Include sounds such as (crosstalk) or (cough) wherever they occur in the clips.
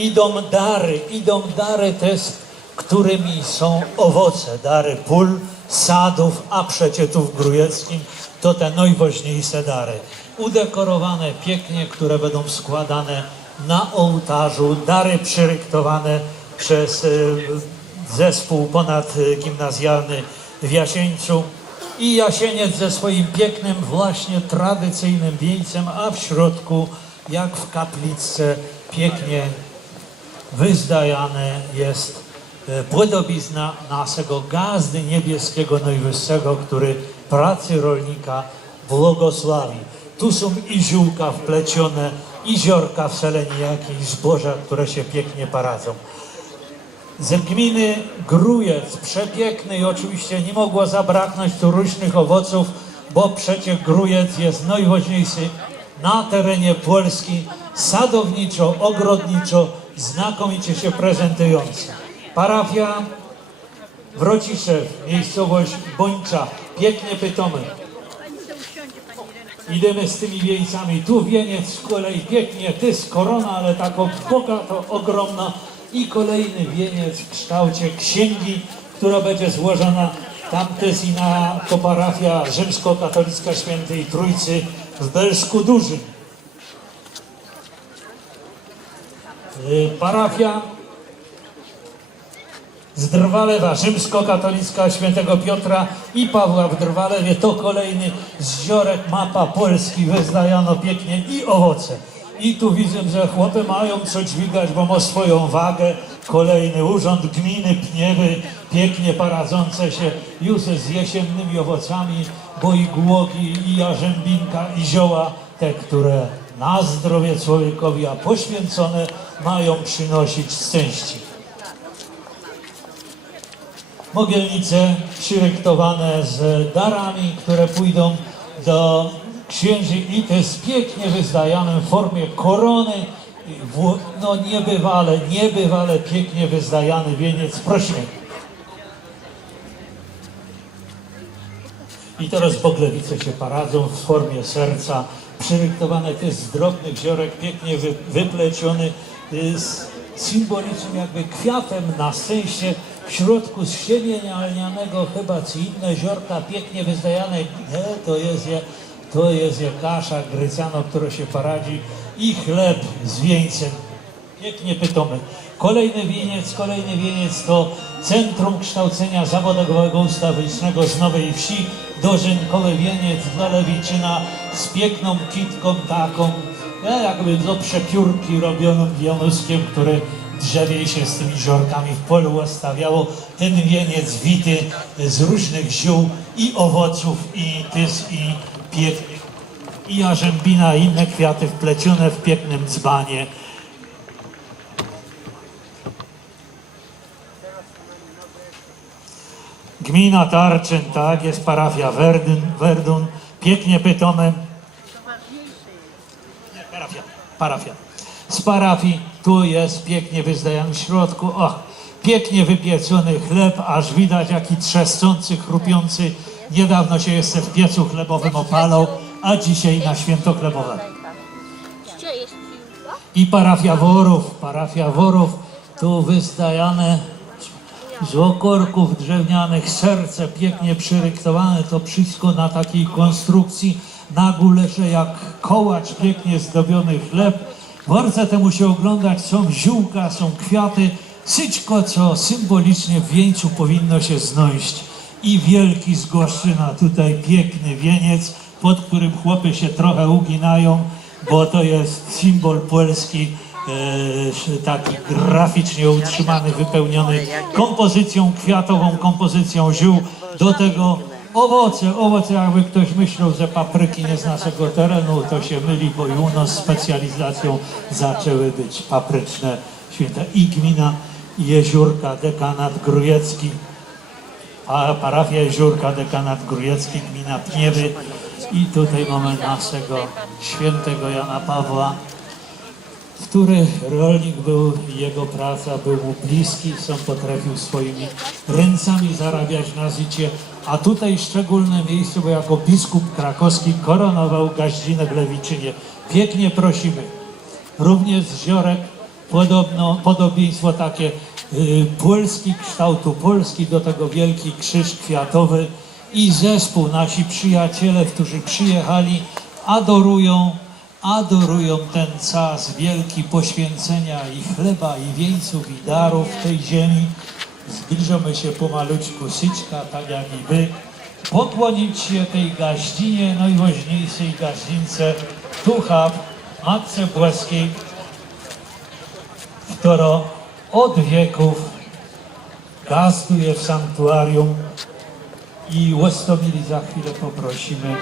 idą dary, idą dary też, którymi są owoce, dary pól, sadów, a przecież tu w Grujeckim to te najważniejsze dary. Udekorowane pięknie, które będą składane na ołtarzu, dary przyryktowane przez y, zespół ponadgimnazjalny w Jasieńcu. I Jasieniec ze swoim pięknym właśnie tradycyjnym wieńcem, a w środku jak w kapliczce pięknie wyzdajane jest e, podobizna naszego gazdy niebieskiego najwyższego, który pracy rolnika błogosławi. Tu są i ziółka wplecione, i ziorka w seleniaki, i zboża, które się pięknie paradzą. Ze gminy Grujec, przepiękny i oczywiście nie mogło zabraknąć tu różnych owoców, bo przecież Grujec jest najważniejszy na terenie Polski, sadowniczo, ogrodniczo, znakomicie się prezentujący. Parafia Wrociszew, miejscowość Bończa, pięknie pytomy. Idziemy z tymi wieńcami. Tu wieniec z kolei pięknie, to jest korona, ale ta poka to ogromna. I kolejny wieniec w kształcie księgi, która będzie złożona tam też i na to parafia rzymskokatolicka Świętej Trójcy w Belsku Dużym. Y, Parafia z Drwalewa, rzymskokatolicka świętego Piotra i Pawła w Drwalewie. To kolejny z ziorek mapa Polski, wyzdajano pięknie i owoce. I tu widzę, że chłopy mają co dźwigać, bo ma swoją wagę. Kolejny urząd gminy Pniewy, pięknie paradzące się już z jesiennymi owocami, bo i głogi, i jarzębinka, i zioła, te, które na zdrowie człowiekowi, a poświęcone mają przynosić szczęście. Mogielnice przyryktowane z darami, które pójdą do księży i to jest pięknie wyzdajane w formie korony. No niebywale, niebywale pięknie wyzdajany wieniec. Prosimy. I teraz boglewice się paradzą w formie serca, przyryktowane też z drobnych ziorek, pięknie wy, wypleciony y, z symbolicznym jakby kwiatem na szczęście w środku siemienia lnianego chyba czy inne ziorka pięknie wyzdajane. Nie, to jest je, to jest je kasza gryciano, która się paradzi i chleb z wieńcem. Pięknie pytamy. Kolejny wieniec, kolejny wieniec to Centrum Kształcenia Zawodowego Ustawicznego z Nowej Wsi, dożynkowy wieniec dla Lewiczyna z piękną kitką taką, e, jakby do przepiórki robioną wiąuskiem, które drzewie się z tymi żorkami w polu stawiało. Ten wieniec wity z różnych ziół i owoców i tys i pięknych. I jarzębina, i inne kwiaty wplecione w pięknym dzbanie. Gmina Tarczyn, tak, jest parafia Werdyn, Werdun, pięknie pytome. Nie, parafia, parafia. Z parafii tu jest pięknie wyzdajany w środku, och, pięknie wypieczony chleb, aż widać jaki trzeszczący, chrupiący. Niedawno się jeszcze w piecu chlebowym opalał, a dzisiaj na święto chlebowe. I parafia Worów, parafia Worów, tu wyzdajane z okorków drewnianych, serce pięknie przyryktowane, to wszystko na takiej konstrukcji, na gulesze jak kołacz pięknie zdobiony chleb. Bardzo temu się oglądać, są ziółka, są kwiaty, wszystko co symbolicznie w wieńcu powinno się znojść. I wielki z Goszczyna, tutaj piękny wieniec, pod którym chłopy się trochę uginają, bo to jest symbol polski, taki graficznie utrzymany, wypełniony kompozycją kwiatową, kompozycją ziół. Do tego owoce, owoce jakby ktoś myślał, że papryki nie z naszego terenu, to się myli, bo i u nas specjalizacją zaczęły być papryczne święta. I gmina Jeziórka, dekanat Grujecki, parafia Jeziórka, dekanat Grujecki, gmina Pniewy i tutaj mamy naszego świętego Jana Pawła, który rolnik był jego praca był mu bliski, sam potrafił swoimi ręcami zarabiać na życie, a tutaj szczególne miejsce, bo jako biskup krakowski koronował gaździnę w Lewiczynie. Pięknie prosimy. Również z ziorek podobno, podobieństwo takie y, Polski, kształtu Polski, do tego wielki krzyż kwiatowy i zespół, nasi przyjaciele, którzy przyjechali, adorują, adorują ten czas wielki poświęcenia i chleba, i wieńców, i darów tej ziemi. Zbliżamy się pomalutku Syczka, tak jak i wy. Pokłonić się tej gaździnie, najważniejszej gaździnce Tucha, Matce Boskiej, która od wieków gazduje w sanktuarium i Łostomili za chwilę poprosimy.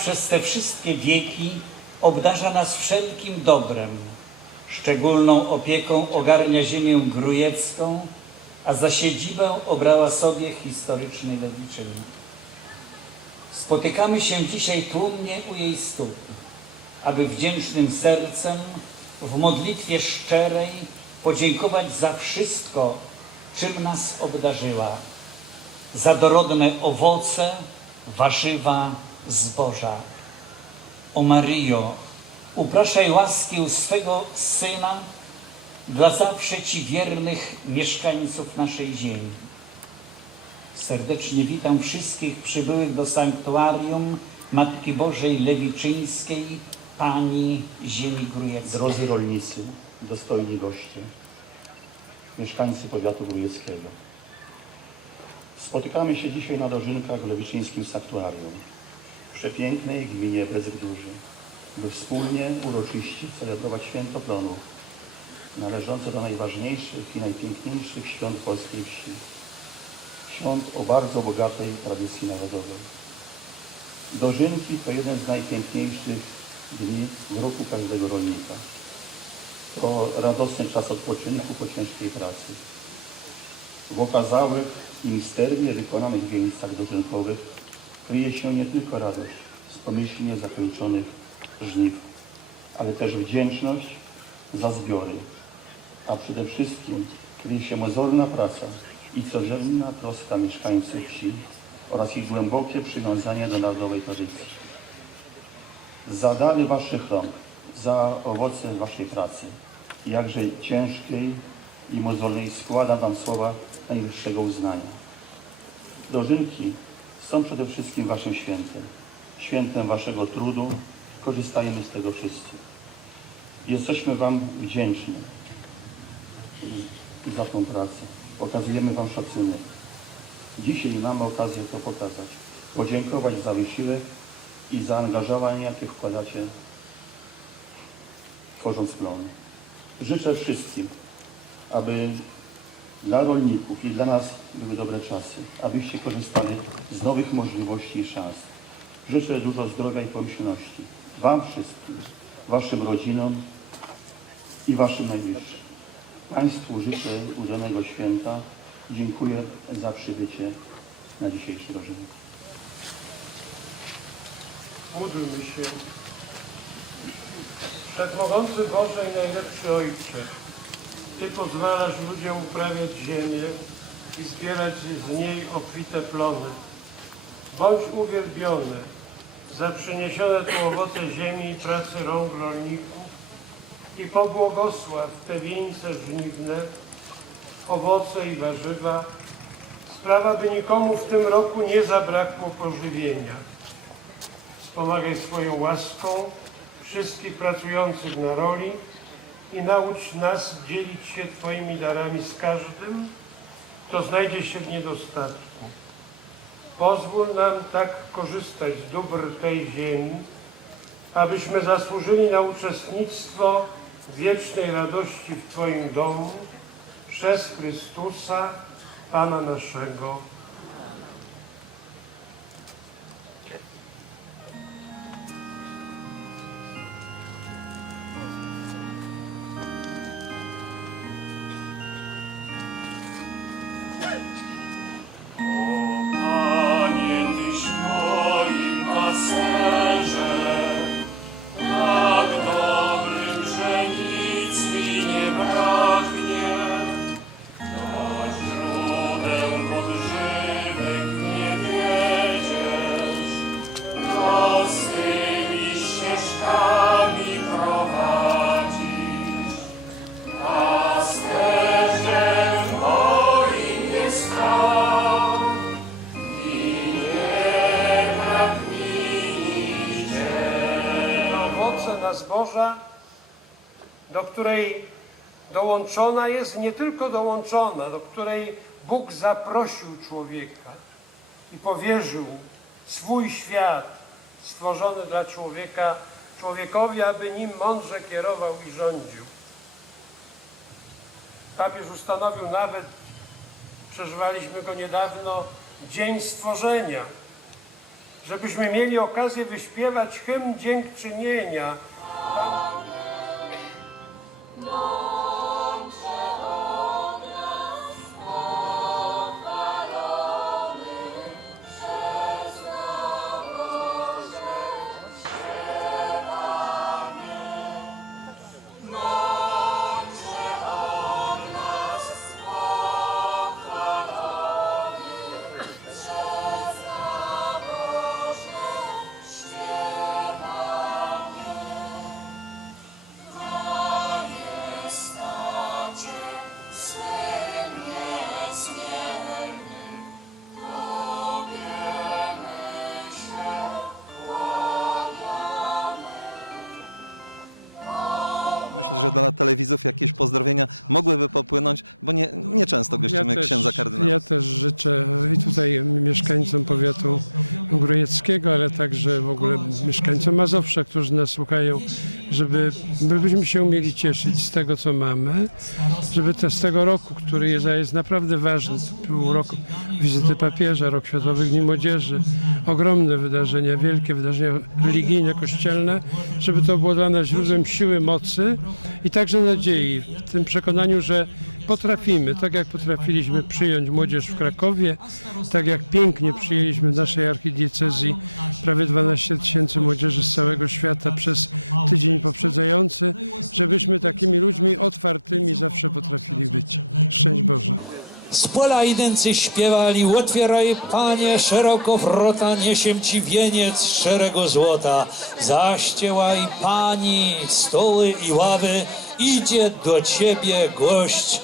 Przez te wszystkie wieki obdarza nas wszelkim dobrem. Szczególną opieką ogarnia ziemię grujecką, a za siedzibę obrała sobie historycznej Lewiczyny. Spotykamy się dzisiaj tłumnie u jej stóp, aby wdzięcznym sercem w modlitwie szczerej podziękować za wszystko, czym nas obdarzyła, za dorodne owoce, warzywa, zboża. O Maryjo, upraszaj łaski u swego Syna dla zawsze Ci wiernych mieszkańców naszej ziemi. Serdecznie witam wszystkich przybyłych do sanktuarium Matki Bożej Lewiczyńskiej, Pani Ziemi Grujeckiej. Drodzy rolnicy, dostojni goście, mieszkańcy powiatu grujeckiego. Spotykamy się dzisiaj na dożynkach w Lewiczyńskim Sanktuarium, przepięknej gminie Bezgórze, by wspólnie uroczyście celebrować święto plonów, należące do najważniejszych i najpiękniejszych świąt polskiej wsi. Świąt o bardzo bogatej tradycji narodowej. Dożynki to jeden z najpiękniejszych dni w roku każdego rolnika. To radosny czas odpoczynku po ciężkiej pracy. W okazałych i misternie wykonanych wieńcach dożynkowych kryje się nie tylko radość z pomyślnie zakończonych żniw, ale też wdzięczność za zbiory, a przede wszystkim kryje się mozolna praca i codzienna troska mieszkańców wsi oraz ich głębokie przywiązanie do narodowej tradycji za dary Waszych rąk, za owoce Waszej pracy, jakże ciężkiej i mozolnej składam Wam słowa najwyższego uznania. Dożynki są przede wszystkim Waszym świętem, świętem Waszego trudu, korzystajmy z tego wszyscy. Jesteśmy Wam wdzięczni za tą pracę. Okazujemy Wam szacunek. Dzisiaj mamy okazję to pokazać. Podziękować za wysiłek i zaangażowanie, jakie wkładacie tworząc plony. Życzę wszystkim, aby dla rolników i dla nas były dobre czasy, abyście korzystali z nowych możliwości i szans. Życzę dużo zdrowia i pomyślności Wam wszystkim, Waszym rodzinom i Waszym najbliższym. Państwu życzę udanego święta. Dziękuję za przybycie na dzisiejszy rożek. Módlmy się. Wszechmogący Boże i najlepszy Ojcze, Ty pozwalasz ludziom uprawiać ziemię i zbierać z niej obfite plony. Bądź uwielbiony za przyniesione tu owoce ziemi i pracy rąk rolników i pobłogosław te wieńce żniwne, owoce i warzywa, sprawa, by nikomu w tym roku nie zabrakło pożywienia. Wspomagaj swoją łaską wszystkich pracujących na roli i naucz nas dzielić się Twoimi darami z każdym, kto znajdzie się w niedostatku. Pozwól nam tak korzystać z dóbr tej ziemi, abyśmy zasłużyli na uczestnictwo wiecznej radości w Twoim domu przez Chrystusa, Pana naszego. Dołączona jest, nie tylko dołączona, do której Bóg zaprosił człowieka i powierzył swój świat stworzony dla człowieka, człowiekowi, aby nim mądrze kierował i rządził. Papież ustanowił nawet, przeżywaliśmy go niedawno, Dzień Stworzenia, żebyśmy mieli okazję wyśpiewać hymn dziękczynienia. Myślę, że dla telewizów jakieś pozdrowienia mogłyby popłynąć, bo nie, nie często gościmy księdza kardynała. ja też życzę i tutaj mieszkańcom powiatu grujeckiego, ale także w ogóle mieszkańcom Mazowsza, którzy nas słuchają, żeby żebyśmy się umieli cieszyć z tego, co mamy, żeby te, z tego roku, który jest, jest naprawdę ważny, to był rok wizyty papieża, rok Światowych Dni Młodzieży, ogromne wydarzenia, wielkie wydarzenia religijne, kościelne, żeby to było dla nas źródłem siły, mocy i także nadziei, w tym przekonaniu, że potrafimy, tak jak potrafiliśmy przyjąć młodzież w Krakowie, tak jak pięknie przyjęliśmy w naszej archidiecezji prawie 12 tysięcy młodzieży z całego świata przez tydzień poprzedzający, żebyśmy takimi ludźmi otwartymi zawsze potrafili być. Szczęść Boże. Z pola idęcy śpiewali, otwieraj panie szeroko wrota, niesiem ci wieniec szczerego złota. Zaściełaj pani stoły i ławy, idzie do ciebie gość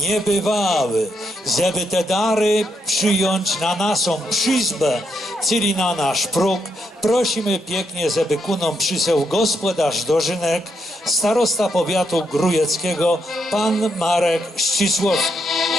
niebywały. Żeby te dary przyjąć na naszą przyzbę, czyli na nasz próg, prosimy pięknie, żeby ku nam przyseł gospodarz Dożynek, starosta powiatu grujeckiego, pan Marek Ścisłowski.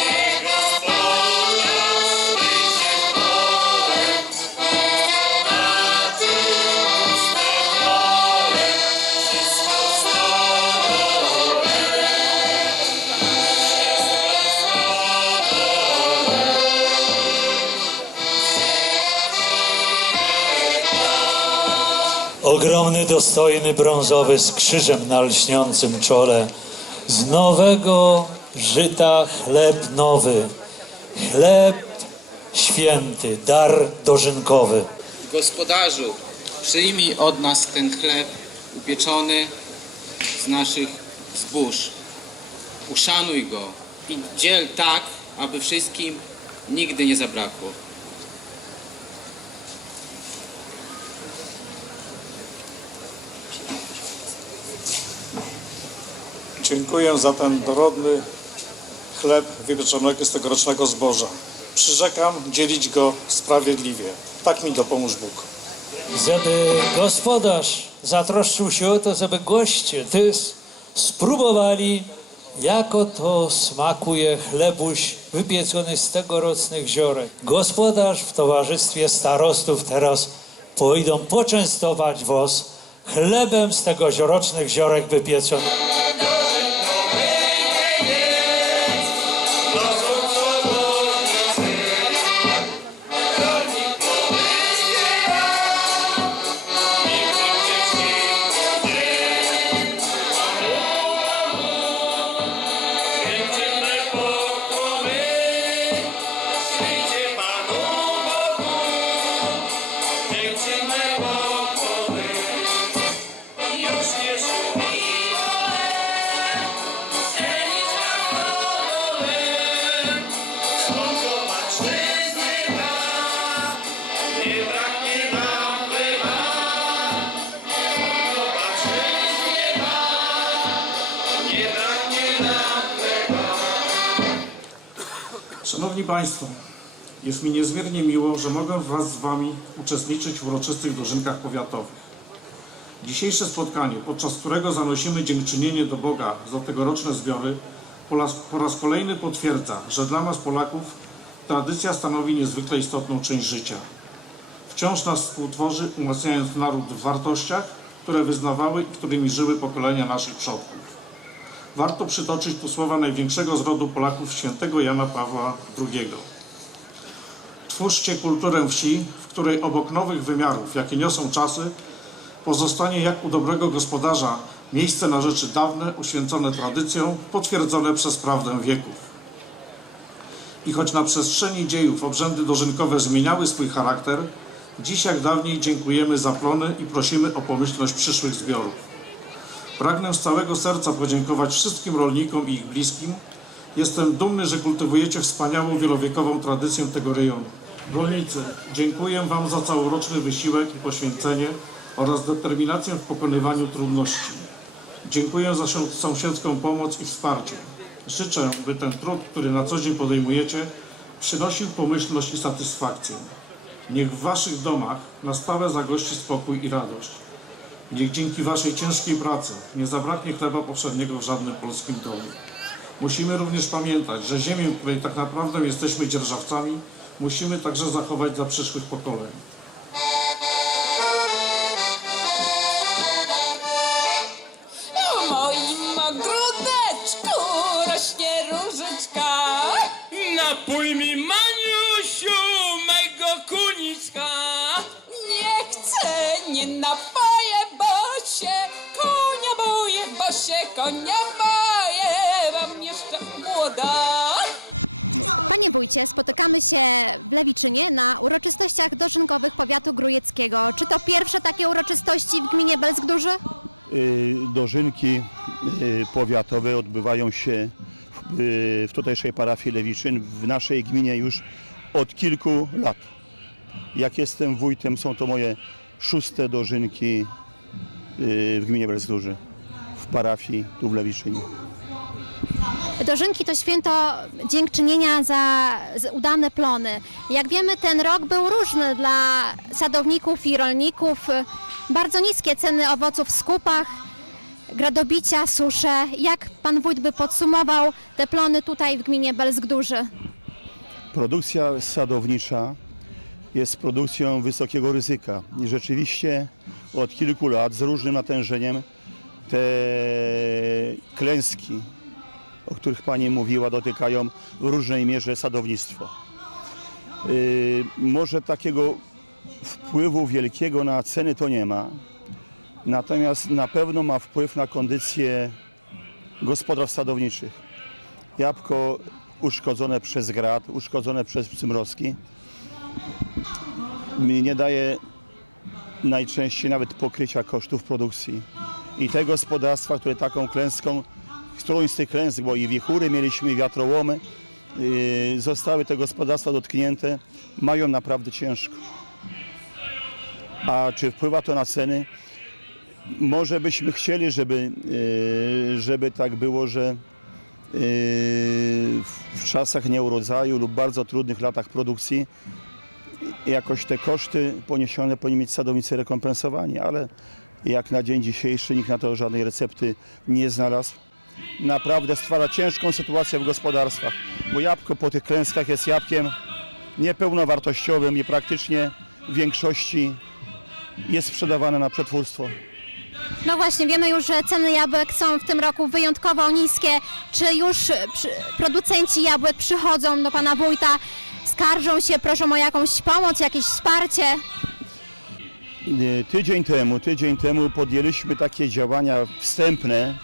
Ogromny, dostojny, brązowy z krzyżem na lśniącym czole. Z nowego żyta chleb nowy. Chleb święty, dar dożynkowy. Gospodarzu, przyjmij od nas ten chleb upieczony z naszych zbóż. Uszanuj go i dziel tak, aby wszystkim nigdy nie zabrakło. Dziękuję za ten dorodny chleb wypieczonego z tegorocznego zboża. Przyrzekam dzielić go sprawiedliwie. Tak mi dopomóż Bóg. Żeby gospodarz zatroszczył się o to, żeby goście tys spróbowali, jako to smakuje chlebuś wypieczony z tegorocznych ziorek. Gospodarz w towarzystwie starostów teraz pójdą poczęstować was chlebem z tegorocznych ziorek wypieczonych. Państwo, jest mi niezmiernie miło, że mogę wraz z Wami uczestniczyć w uroczystych dożynkach powiatowych. Dzisiejsze spotkanie, podczas którego zanosimy dziękczynienie do Boga za tegoroczne zbiory, po raz, po raz kolejny potwierdza, że dla nas Polaków tradycja stanowi niezwykle istotną część życia. Wciąż nas współtworzy, umacniając naród w wartościach, które wyznawały i którymi żyły pokolenia naszych przodków. Warto przytoczyć tu słowa największego z rodu Polaków, świętego Jana Pawła II. Twórzcie kulturę wsi, w której obok nowych wymiarów, jakie niosą czasy, pozostanie jak u dobrego gospodarza miejsce na rzeczy dawne, uświęcone tradycją, potwierdzone przez prawdę wieków. I choć na przestrzeni dziejów obrzędy dożynkowe zmieniały swój charakter, dziś jak dawniej dziękujemy za plony i prosimy o pomyślność przyszłych zbiorów. Pragnę z całego serca podziękować wszystkim rolnikom i ich bliskim. Jestem dumny, że kultywujecie wspaniałą wielowiekową tradycję tego rejonu. Rolnicy, dziękuję Wam za całoroczny wysiłek i poświęcenie oraz determinację w pokonywaniu trudności. Dziękuję za sąsiedzką pomoc i wsparcie. Życzę, by ten trud, który na co dzień podejmujecie, przynosił pomyślność i satysfakcję. Niech w Waszych domach na stałe zagości spokój i radość. Niech dzięki Waszej ciężkiej pracy nie zabraknie chleba powszedniego w żadnym polskim domu. Musimy również pamiętać, że ziemię, której tak naprawdę jesteśmy dzierżawcami, musimy także zachować dla przyszłych pokoleń. Boję, wam jeszcze młoda. Panie wójcie, spotykamy się w Lewiczynie na uroczystościach dożynkowych powiatu grujeckiego. Czy to pierwsze takie uroczystości w gminie Belsk Duży? Y, Dożynki y, powiatowe odbywają się w, y, w tutejszej parafii Lewiczyn w naszej gminie już od kilku lat. Jak jestem wójtem, są to moje szóste dożynki y, w gminie Brezduży, parafii tu w Lewiczynie. Dożynki to święto dziękczynienia za za udane plony. Jak wiemy, ten rok był różny dla sadowników i rolników. Bardzo niskie ceny owoców w skupach, gradobicia, susze. Jak pan wójt by podsumował te plony tutaj w gminie Belsk Duży? Produkcja sadownicza jest produkcją wysokiego ryzyka i rzeczywiście od kilku lat z różnym natężeniem te klęski, o których Pani mówiła, dotykają w różnej mierze sadownictwo. Yy, może takiego wpływu wielkiego na ceny to nie ma, natomiast na pewno ma wpływ na kondycję gospodarstw sadowniczych. Jabłko uszkodzone przez grad, uszkodzone przez przymrozki nie daje najczęściej nawet pokrycia kosztów produkcji. I te gospodarstwa, które taką klęską, którąś z tych klęsk, bo i wichury mieliśmy, i wiatrołomy, yy, zostały te gospodarstwa dotknięte, mają naprawdę ciężko. A czy wpływa to na ceny? Może byśmy chcieli, żeby, yy, żeby tak było, że yy, w czasach nieurodzaju lub bardzo trudnych latach produkcji jakoś te koszty poniesione powinni mieć sadownicy rekompensowani, ale jak na dzień dzisiejszy nikt na to żadnej recepty nie znalazł. Naprawdę stwarza ciężką sytuację w gospodarstwach, bo jabłko po tych klęskach jest jabłkiem niepełnowartościowym i praktycznie w większości jest sprzedawane na przetwórstwo. No właśnie, wiemy już, że ceny jabłek są w tym roku wyjątkowo niskie. Czy już producenci jabłek przychodzą do pana wójta, skarżą się, proszą o jakąś pomoc, jakieś wsparcie? E, Tydzień temu, tydzień temu podjęliśmy takie działania wstępne e,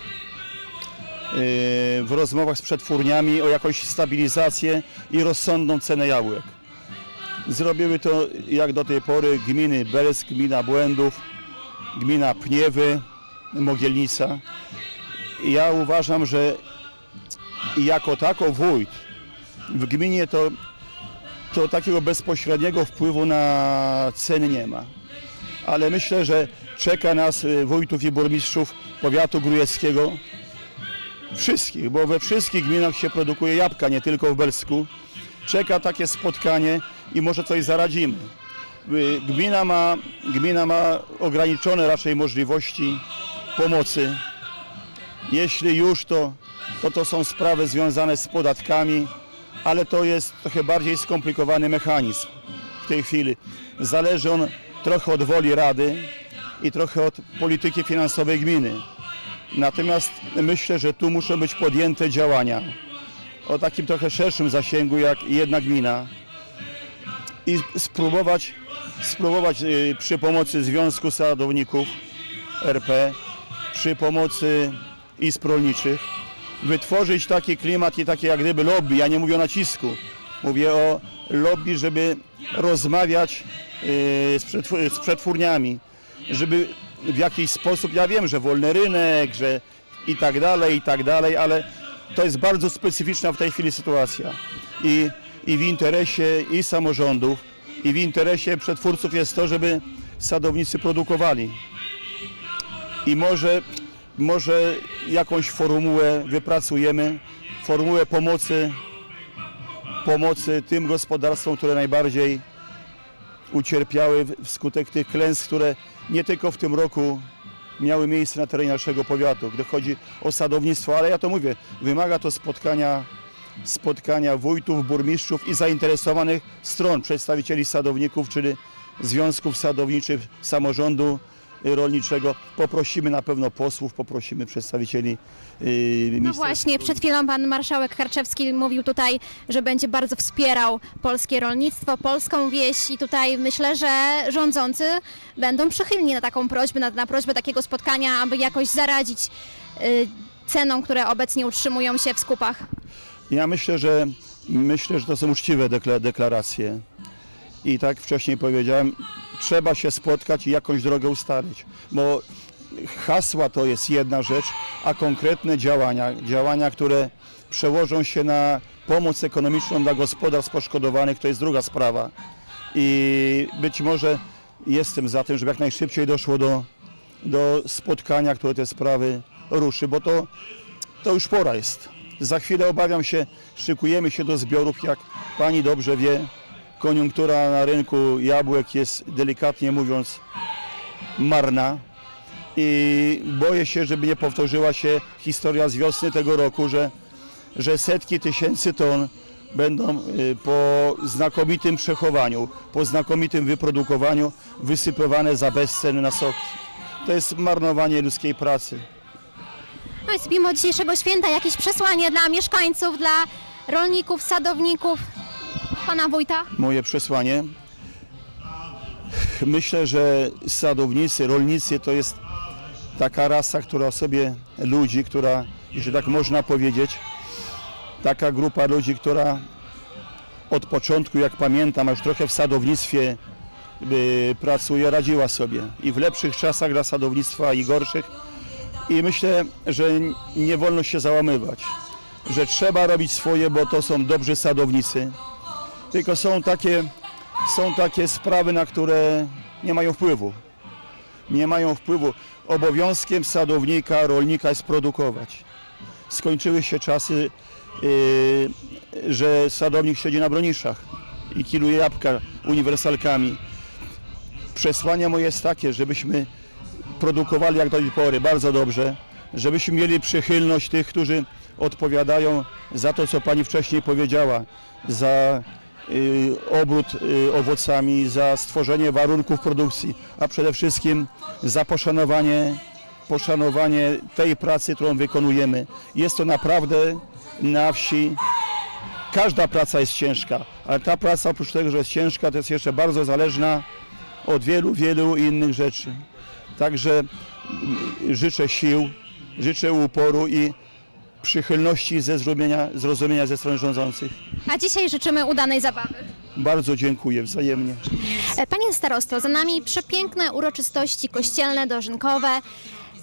w rozmowach z przetwórniami o jakąś stabilizację i rozsądną cenę jabłek. Zrobiły to jak do tej pory gminy Belsk, gmina Błędów, gmina Pniewy, Mogielnica. Ja uważam, że jako tako wójt w gminie to, to takiego bezpośredniego wpływu na ceny nie ma ale myślę, że czeka nas y, wójtów i burmistrzów powiatu grujeckiego wszystkich, bo we wszystkich gminach się produkuje jabłka, nie tylko w Belsku. Czeka takie spotkanie i może coś zaradzimy. y, gmina ma, gmina ma ograniczone raczej możliwości pomocy. Jeśli już, to, to to są sprawy związane z podatkami, ale to jest trochę bardziej skomplikowany mechanizm w tej chwili. Zależy on trochę od woli Rady i trochę od polityki finansowej gminy. Natomiast myślę, że tu muszą być podjęte działania. O takim trochę szerszym zasięgu jak jedna gmina. I spróbować, spróbować y, przy pomocy Związku Sadowników RP, przy pomocy izb rolniczych wytworzyć taki klimat i takie jak gdyby lobby, ja nie mówię o nacisku, mówię o lobby, żeby rozmawiać y, z, przetwór- z przetwórniami, żeby w jakiś sposób, ja wiem, że wolny rynek, że i tak dalej, i tak dalej, ale to jest bardzo specyficzna w tej chwili sytuacja. I, i w interesie i samorządów, i w interesie przetwórców jest to, żeby sadownicy produkowali. I może, może jakąś formułę wypracujemy, formułę pomocy, pomocy tym gospodarstwom, które najbardziej ucierpiały wskutek tych klęsk, które nie tylko w tym roku miały miejsce na terenie naszego powiatu, gdy chodzi o sadownictwo, ale ja to mówię, wymaga to spotkania, spotkania wójtów, burmistrzów i zainteresowanych stron, przedstawicieli sadowników, czyli związków sadowniczych, samorządu rolniczego. Poprosimy na pewno posłów, poprosimy przedstawicieli yy, No właśnie, przed chwilą pan marszałek Karczewski mówił tutaj, że będzie bardzo wspierał polskie rolnictwo, polską wieś i tutaj myślę, że rządzący będą przychylni na taką prośbę, na, na prośbę takiego spotkania, aby jakoś zaradzić y, cenom, które obecnie utrzymują się w skupach. Ja myślę, że myślę, że to są uczciwe dekla- deklaracje. I tak wcześniej powiedziałem, trzeba się spotkać i jakąś drogę ustalić, bo hasła to jest jedna rzecz, a konkretne działania, działania, które przełożą się na pomoc ekonomiczną dla gospodarstw poszkodowanych, to jest druga sprawa. I być może jestem za tym, żeby jak najszybciej doszło do, do spotkania, które te sprawy ruszy, bo to, to już pora jest. Za chwilę obawiam się, szykujemy się do zbiorów, jak pani dobrze wie, koniunktura na rynku jabłek jest delikatnie mówiąc marna i boję się, żeby nie powtórzyła się historia z wiosny tego roku, że, że setki tysięcy ton będą y, po znakomitym przechowaniu, po znakomitym wyprodukowaniu wysypywane za bezcen na soki. To jest marnowanie ludzkiej pracy. No i mimo dzisiejszego święta jakieś przesłanie dla mieszkańców, dla rolników, sadowników, pana wójta? moje przesłanie. Myślę, że sadownicy, rolnicy to jest taka rasa, która sobie ludzi, która, jeśli tak można powiedzieć, taka grupa ludzi, która od początku, jak pamiętam, a już trochę w sadownictwie y, pracuje, radziła sobie i w lepszych czasach dla sadownictwa i gorszych. I myślę, że nie wolno się załamywać, że trzeba robić swoje, bo to są dobrzy sadownicy tylko są takie, są takie sprawy, na które nie mają wpływu. Nie mają wpływu. Obowiązkiem sadownika, rolnika jest produkować. Skończyły się czasy, yy, że sadownik siedzi na broniszach i kiluje jabłka uniwersalkami. Przesłanie moje jest takie, żebyśmy produkowali jak do tej pory bardzo dobrze, żebyśmy mieli przychylność tych, którzy odpowiadają za to, co pani wcześniej powiedziała, za obrót y, owocami, za stworzenie warunków produkcji, a przede wszystkim za poszanowanie, poszanowanie tej pracy, którą wykonujemy. Jest to naprawdę na wsi każda praca jest ciężka, ale ta praca oprócz tego, że jest ciężka, to jest jeszcze bardzo zależna od wielu, wielu innych rzeczy. Także mm, życzę sił, życzę uporu i przychylności ze zrozumienia, zrozumienia ze strony rządzących. A dzisiaj życzymy udanej zabawy. Bardzo dziękuję wzajemnie. E, Panie starosto, za nami przepiękne uroczystości kościelne, dożynkowe.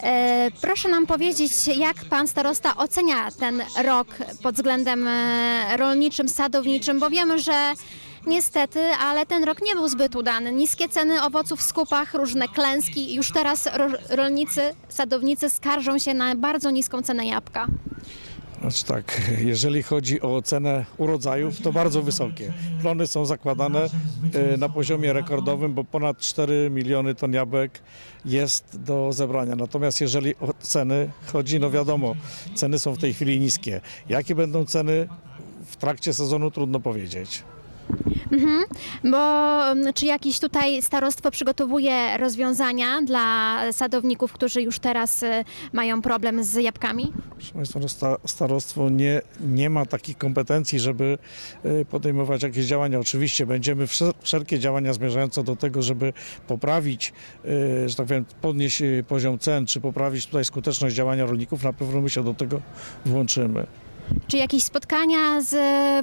E, Proszę nam powiedzieć, jak pan starosta ocenia ten rok pod względem e, rolniczym, sadowniczym, bo wiemy, że niestety, ale ten rok nie był zbyt udany. Niskie ceny owoców w skupach, różne klęski. Już teraz ro- rolnicy, sadownicy skarżą się na bardzo niską cenę jabłka. Znaczy tak, jeżeli chodzi o cenę urodzajów, to bardzo wysokie. Plony są zakładane e, na poziomie rekordowym, bo ponad 4 miliony ton jabłek jest do zebrania. Natomiast jeżeli o ceny chodzi, no wiadomo, ceny są w tej chwili niskie. Jakie będą ceny w trakcie sezonu, trudno powiedzieć. Bo mm, czy jakieś tutaj starostwo przygotowuje rozwiązania dla sadowników, którzy już teraz y, mają problem z jabłkami? Proszę Państwa, no sta- starostwo nie, nie ma takich kompetencji, żeby y, podejmować jakieś działania. Oczywiście będziemy wsze- wszelkie działania zmierzające do tego, żeby poprawić, y, że tak powiem, podnieść poziom cen, czy poprawić tutaj skuteczność działania rolników, na pewno my się do tego włączymy. Czy jakieś spotkania z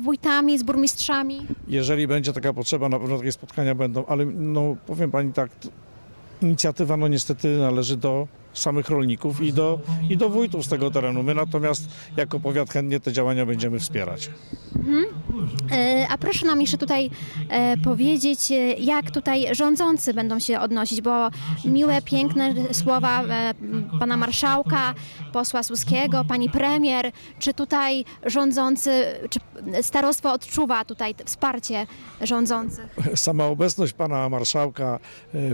wójtami, z burmistrzami? Jeżeli będzie taka potrzeba, na pewno takie spotkania będą, ale no, powiem Pani tak, inicjatywa no niestety należy do samych rolników i do, i do wójtów z tego terenu. My natomiast jako powiat chętnie te działania będziemy wspierać. E, A proszę nam jeszcze tutaj e, powiedzieć, e, jak tutaj rządzący będą się odnosić, bo miłe, piękne słowa pana marszałka, posła Suskiego, pani premier, czy tutaj rządzący, czy starostwo odczuwa tutaj wsparcie rządzących? Sama obecność pana marszałka,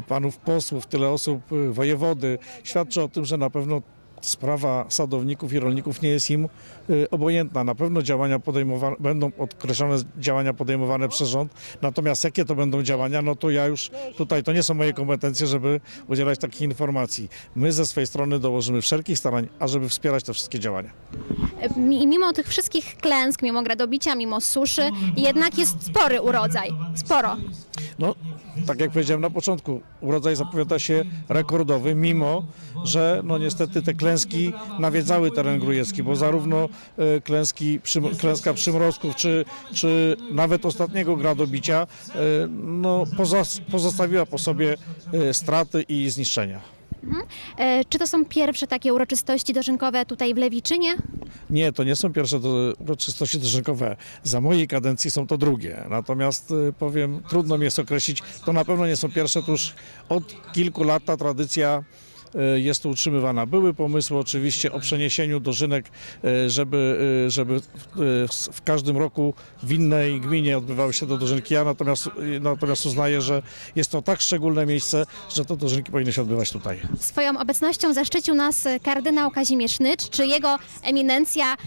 panów posłów, tyle osób, wojewody świadczy o tym, że na pewno sprawa sadowników i rolników nie jest im y, obojętna. Na pewno działania podejmowane, będą określone działania podejmowane przez rząd. Natomiast jakie to będą działania, no to ja już tutaj, to nie są moje kompetencje, żeby udzielać takich informacji. My ze swojej strony dołożymy wszelkich starań, ażeby wspierać te wszystkie działania. Mi- Mimo tych wszystkich klęsk, mimo gradobicia, mimo suszy, jednak jest spory urodzaj, sporo. No, tak jak powiedziałem na początku, urodzaj zapowiada się rekordowy, mimo że no niestety te klęski nawiedzały teren grujecki, bo zarówno e, klęski, klęska przymrozków, czy, czy nawet ostatniego gradobicia e, no, pozos- pozostawiła po sobie e, straty i zniszczenia. E, Czy to są pierwsze takie uroczystości dożynkowe tutaj w Lewiczynie? Nie, to nie są pierwsze do- uroczystości dożynkowe. Za mojej kadencji są to drugie. Natomiast y, powiem, trudno mi jest określić, to na pewno nie są pierwsze, to już od kilku lat ta tradycja jest tu utrzymywana. Były pomysły oczywiście o przeniesieniu dożynek, y, żeby, y, żeby w, każdym roku w innej gminie odbywały się te dożynki. Ja natomiast, natomiast uznaję, że jest to tak szczególne miejsce, że te dożynki powinny się odbywać tutaj. Swoją obecnością zaszczycił nas kardynał Kazimierz Nycz. Czy jego eminencja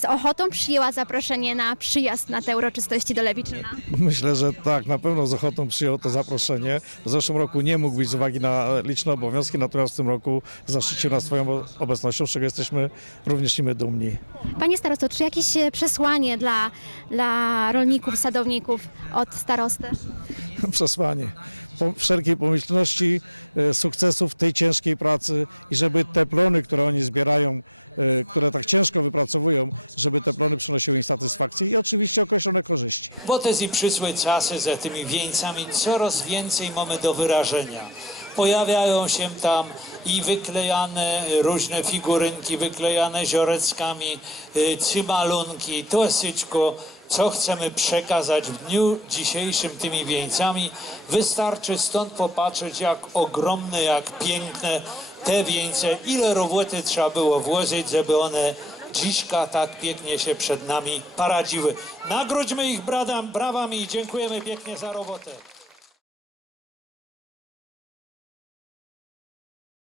z ochotą przyjęła zaproszenie na przyjazd na te uroczystości do Lewiczyna? Myślę, że tak, na pewno z ochotą przyjął to zaproszenie. W zeszłym roku nie mógł być z uwagi na liczne obowiązki, natomiast w tym roku zaszczycił nas swoją obecnością, z czego jesteśmy również nimi dumni. Panie starosto, czy jakieś e, przesłanie dla, dla rolników, sadowników od starosty? (laughs) Przesłanie. Po wszelkiej pomyślności, e, sukcesów w tej ciężkiej pracy i żeby te plony, które oni zbierają, e, które tak ciężko wypracowują, żeby te plony przynosiły im satysfakcję i oczywiście określone korzyści. Bo te i przyszłe czasy za tymi wieńcami coraz więcej mamy do wyrażenia. Pojawiają się tam i wyklejane różne figurynki, wyklejane zioreckami, y, czy malunki. To jest wszystko, co chcemy przekazać w dniu dzisiejszym tymi wieńcami. Wystarczy stąd popatrzeć, jak ogromne, jak piękne te wieńce, ile roboty trzeba było włożyć, żeby one dziśka tak pięknie się przed nami paradziły. Nagrodźmy ich bradam, brawami i dziękujemy pięknie za robotę.